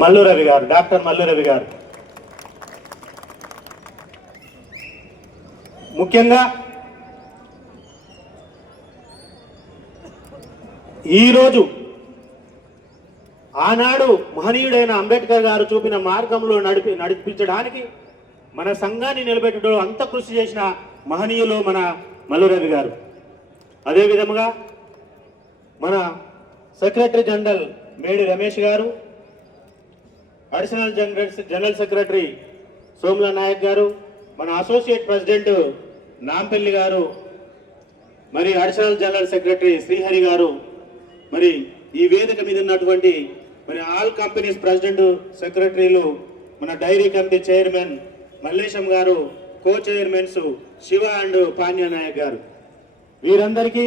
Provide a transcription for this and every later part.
మల్లు రవి గారు డాక్టర్ మల్లు రవి గారు. ముఖ్యంగా ఈరోజు ఆనాడు మహనీయుడైన అంబేద్కర్ గారు చూపిన మార్గంలో నడిపి నడిపించడానికి మన సంఘాన్ని నిలబెట్టడం అంత కృషి చేసిన మహనీయులు మన మల్లురవి గారు. అదేవిధముగా మన సెక్రటరీ జనరల్ మేడి రమేష్ గారు additional general general secretary Somula Naik గారు మన అసోసియేట్ ప్రెసిడెంట్ నాంపల్లి గారు మరి అడిషనల్ జనరల్ సెక్రటరీ శ్రీహరి గారు మరి ఈ వేదిక మీద ఉన్నటువంటి మరి ఆల్ కంపెనీస్ ప్రెసిడెంట్ సెక్రటరీలు మన డైరీ కమిటీ చైర్మన్ మల్లేశం గారు co chairmans Shiva and Pandya Naik గారు. వీరందరికీ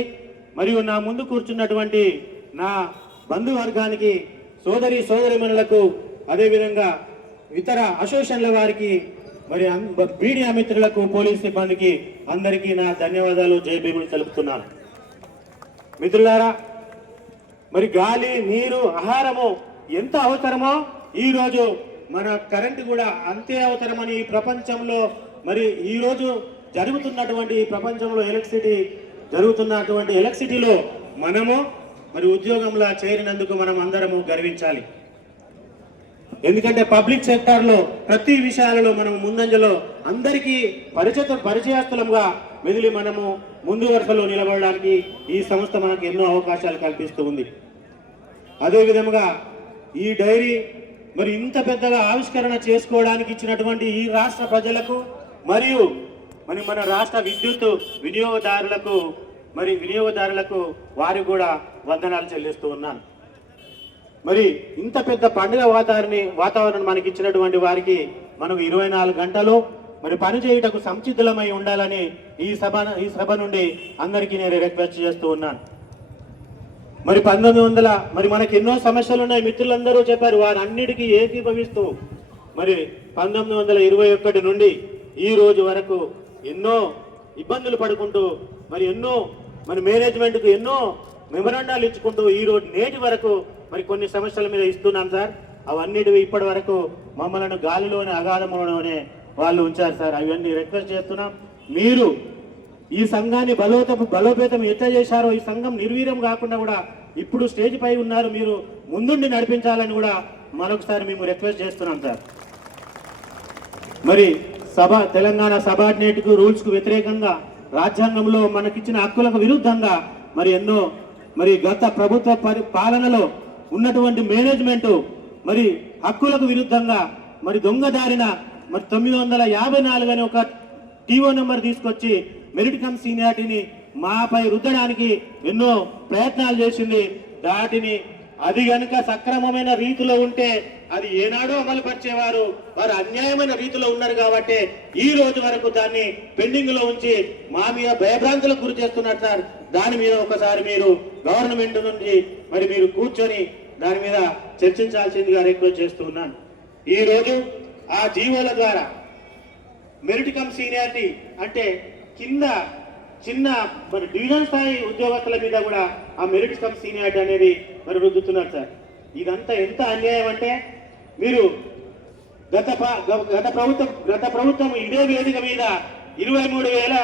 మరియు నా ముందు కూర్చున్నటువంటి నా బంధువర్గానికి సోదరి సోదరిమణులకు అదేవిధంగా ఇతర అసోసియేషన్ల వారికి మరి మీడియా మిత్రులకు పోలీస్ సిబ్బందికి అందరికీ నా ధన్యవాదాలు. జయభీములు తెలుపుతున్నాను. మిత్రులారా మరి గాలి నీరు ఆహారము ఎంత అవసరమో ఈరోజు మన కరెంటు కూడా అంతే అవసరమని ఈ ప్రపంచంలో మరి ఈరోజు జరుగుతున్నటువంటి ఈ ప్రపంచంలో ఎలక్ట్రిసిటీ జరుగుతున్నటువంటి ఎలక్ట్రిసిటీలో మనము మరి ఉద్యోగంలో చేరినందుకు మనం అందరము గర్వించాలి. ఎందుకంటే పబ్లిక్ సెక్టార్లో ప్రతి విషయాలలో మనం ముందంజలో అందరికీ పరిచయ పరిచయాస్తులంగా మెదిలి మనము ముందు వరుసలో నిలబడడానికి ఈ సంస్థ మనకు ఎన్నో అవకాశాలు కల్పిస్తూ ఉంది. అదేవిధంగా ఈ డైరీ మరి ఇంత పెద్దగా ఆవిష్కరణ చేసుకోవడానికి ఇచ్చినటువంటి ఈ రాష్ట్ర ప్రజలకు మరియు మరి మన రాష్ట్ర విద్యుత్ వినియోగదారులకు మరి వినియోగదారులకు వారు కూడా వందనాలు చెల్లిస్తూ ఉన్నాను. మరి ఇంత పెద్ద పండుగ వాతావరణ వాతావరణం మనకి ఇచ్చినటువంటి వారికి మనం ఇరవై నాలుగు గంటలు మరి పని చేయుటకు సంసిద్ధులమై ఉండాలని ఈ సభ ఈ సభ నుండి అందరికీ నేను రిక్వెస్ట్ చేస్తూ ఉన్నాను. మరి పంతొమ్మిది వందల మరి మనకి ఎన్నో సమస్యలు ఉన్నాయి మిత్రులందరూ చెప్పారు వారన్నిటికీ ఏకీభవిస్తూ. మరి పంతొమ్మిది వందల ఇరవై ఒకటి నుండి ఈ రోజు వరకు ఎన్నో ఇబ్బందులు పడుకుంటూ మరి ఎన్నో మరి మేనేజ్మెంట్కు ఎన్నో మెమరాండాలు ఇచ్చుకుంటూ ఈ రోజు నేటి వరకు మరి కొన్ని సమస్యల మీద ఇస్తున్నాం సార్. అవన్నిటివి ఇప్పటి వరకు మమ్మల్ని గాలిలోనే అగాధంలోనే వాళ్ళు ఉంచారు సార్. అవన్నీ రిక్వెస్ట్ చేస్తున్నాం. మీరు ఈ సంఘాన్ని బలోతపు బలోపేతం ఎట్లా చేశారో ఈ సంఘం నిర్వీర్యం కాకుండా కూడా ఇప్పుడు స్టేజ్ పై ఉన్నారు. మీరు ముందుండి నడిపించాలని కూడా మరొకసారి మేము రిక్వెస్ట్ చేస్తున్నాం సార్. మరి సభ తెలంగాణ సబార్డినేట్కు రూల్స్కు వ్యతిరేకంగా రాజ్యాంగంలో మనకిచ్చిన హక్కులకు విరుద్ధంగా మరి ఎన్నో మరి గత ప్రభుత్వ పరి పాలనలో ఉన్నటువంటి మేనేజ్మెంట్ మరి హక్కులకు విరుద్ధంగా మరి దొంగదారిన మరి తొమ్మిది వందల యాభై నాలుగు అని ఒక టీఓ నెంబర్ తీసుకొచ్చి మెరిట్ కమ్ సీనియారిటీని మాపై రుద్దడానికి ఎన్నో ప్రయత్నాలు చేసింది. దాటిని అది గనుక సక్రమమైన రీతిలో ఉంటే అది ఏనాడో అమలుపరిచేవారు వారు అన్యాయమైన రీతిలో ఉన్నారు కాబట్టి ఈ రోజు వరకు దాన్ని పెండింగ్లో ఉంచి మా మీద భయభ్రాంతులకు గురి చేస్తున్నారు సార్. దాని మీద ఒకసారి మీరు గవర్నమెంట్ నుండి మరి మీరు కూర్చొని దాని మీద చర్చించాల్సిందిగా రిక్వెస్ట్ చేస్తూ ఉన్నాను. ఈ రోజు ఆ జీవోల ద్వారా మెరిట్ కమ్ సీనియారిటీ అంటే కింద చిన్న మరి డివిజన్ స్థాయి ఉద్యోగస్తుల మీద కూడా ఆ మెరిట్ కమ్ సీనియారిటీ అనేది మరి రుద్దుతున్నారు సార్. ఇదంతా ఎంత అన్యాయం అంటే మీరు గత గత ప్రభుత్వం గత ప్రభుత్వం ఇదే వేదిక మీద ఇరవై మూడు వేల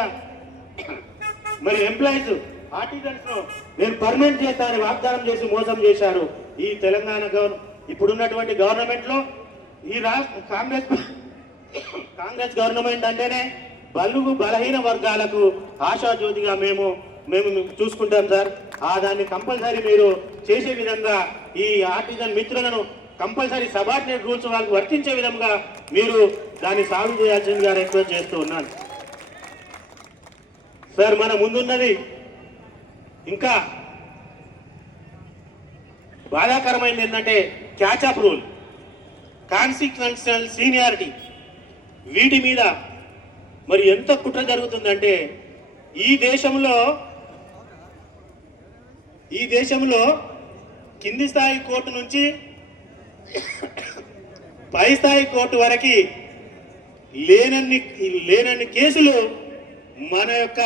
మరి ఎంప్లాయీస్ ఆర్టిజన్స్ నేను పర్మనెంట్ చేస్తానని వాగ్దానం చేసి మోసం చేశారు. ఈ తెలంగాణ గవర్ ఇప్పుడున్నటువంటి గవర్నమెంట్లో ఈ రాష్ట్ర కాంగ్రెస్ కాంగ్రెస్ గవర్నమెంట్ అంటేనే బలుగు బలహీన వర్గాలకు ఆశాజ్యోతిగా మేము మేము చూసుకుంటాం సార్. ఆ దాన్ని కంపల్సరీ మీరు చేసే విధంగా ఈ ఆర్టిజన్ మిత్రులను కంపల్సరీ సబార్డినేట్ రూల్స్ వాళ్ళకి వర్తించే విధంగా మీరు దాన్ని సాల్వ్ చేయాల్సిందిగా రిక్వెస్ట్ చేస్తూ ఉన్నాను. సార్ మన ముందున్నది ఇంకా బాధాకరమైనది ఏంటంటే క్యాచ్అప్ రూల్ కాన్స్టిట్యూషనల్ సీనియారిటీ. వీటి మీద మరి ఎంత కుట్ర జరుగుతుందంటే ఈ దేశంలో ఈ దేశంలో కింది స్థాయి కోర్టు నుంచి పై స్థాయి కోర్టు వరకు లేనన్ని లేనన్ని కేసులు మన యొక్క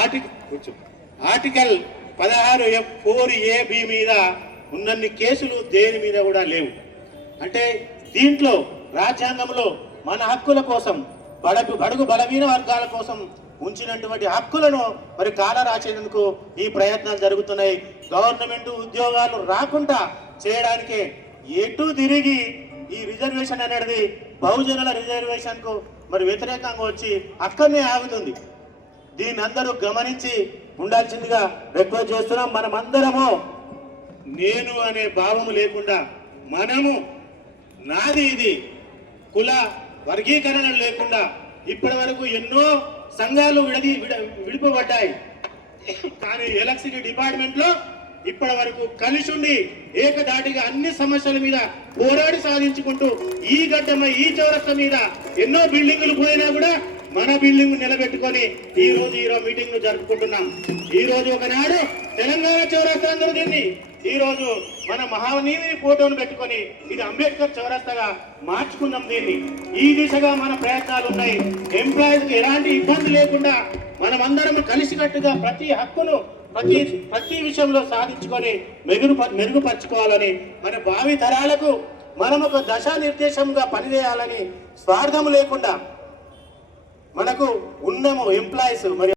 ఆర్టికల్ ఆర్టికల్ పదహారు ఎఫ్ ఫోర్ ఏబి మీద ఉన్నన్ని కేసులు దేని మీద కూడా లేవు. అంటే దీంట్లో రాజ్యాంగంలో మన హక్కుల కోసం బడగు బడుగు బలహీన వర్గాల కోసం ఉంచినటువంటి హక్కులను మరి కాల రాసేందుకు ఈ ప్రయత్నాలు జరుగుతున్నాయి. గవర్నమెంట్ ఉద్యోగాలు రాకుండా చేయడానికే ఎటు తిరిగి ఈ రిజర్వేషన్ అనేది బహుజనుల రిజర్వేషన్కు మరి వ్యతిరేకంగా వచ్చి అక్కడనే ఆగుతుంది. దీన్ని అందరూ గమనించి ఉండాల్సిందిగా రిక్వెస్ట్ చేస్తున్నాం. మనమందరము నేను అనే భావము లేకుండా మనము నాది ఇది కుల వర్గీకరణ లేకుండా ఇప్పటి వరకు ఎన్నో సంఘాలు విడది విడ విడిపబడ్డాయి. కానీ ఎలక్ట్రిసిటీ డిపార్ట్మెంట్లో ఇప్పటి వరకు కలిసి ఉండి ఏకధాటిగా అన్ని సమస్యల మీద పోరాడి సాధించుకుంటూ ఈ గడ్డమ ఈ చౌరస్త మీద ఎన్నో బిల్డింగులు పోయినా కూడా మన బిల్డింగ్ నిలబెట్టుకొని ఈ రోజు ఈరోజు మీటింగ్ను జరుపుకుంటున్నాం. ఈ రోజు ఒకనాడు తెలంగాణ చౌరస్తా దీన్ని ఈ రోజు మన మహానీయుని ఫోటోను పెట్టుకొని ఇది అంబేద్కర్ చౌరస్తాగా మార్చుకున్నాం దీన్ని. ఈ దిశగా మన ప్రయత్నాలు ఉన్నాయి. ఎంప్లాయీస్కి ఎలాంటి ఇబ్బంది లేకుండా మనమందరం కలిసికట్టుగా ప్రతి హక్కును ప్రతి ప్రతి విషయంలో సాధించుకొని మెరుగు మెరుగుపరచుకోవాలని మన భావి తరాలకు మనం ఒక దశా నిర్దేశంగా పనిచేయాలని స్వార్థం లేకుండా మనకు ఉన్నము ఎంప్లాయీస్ మరి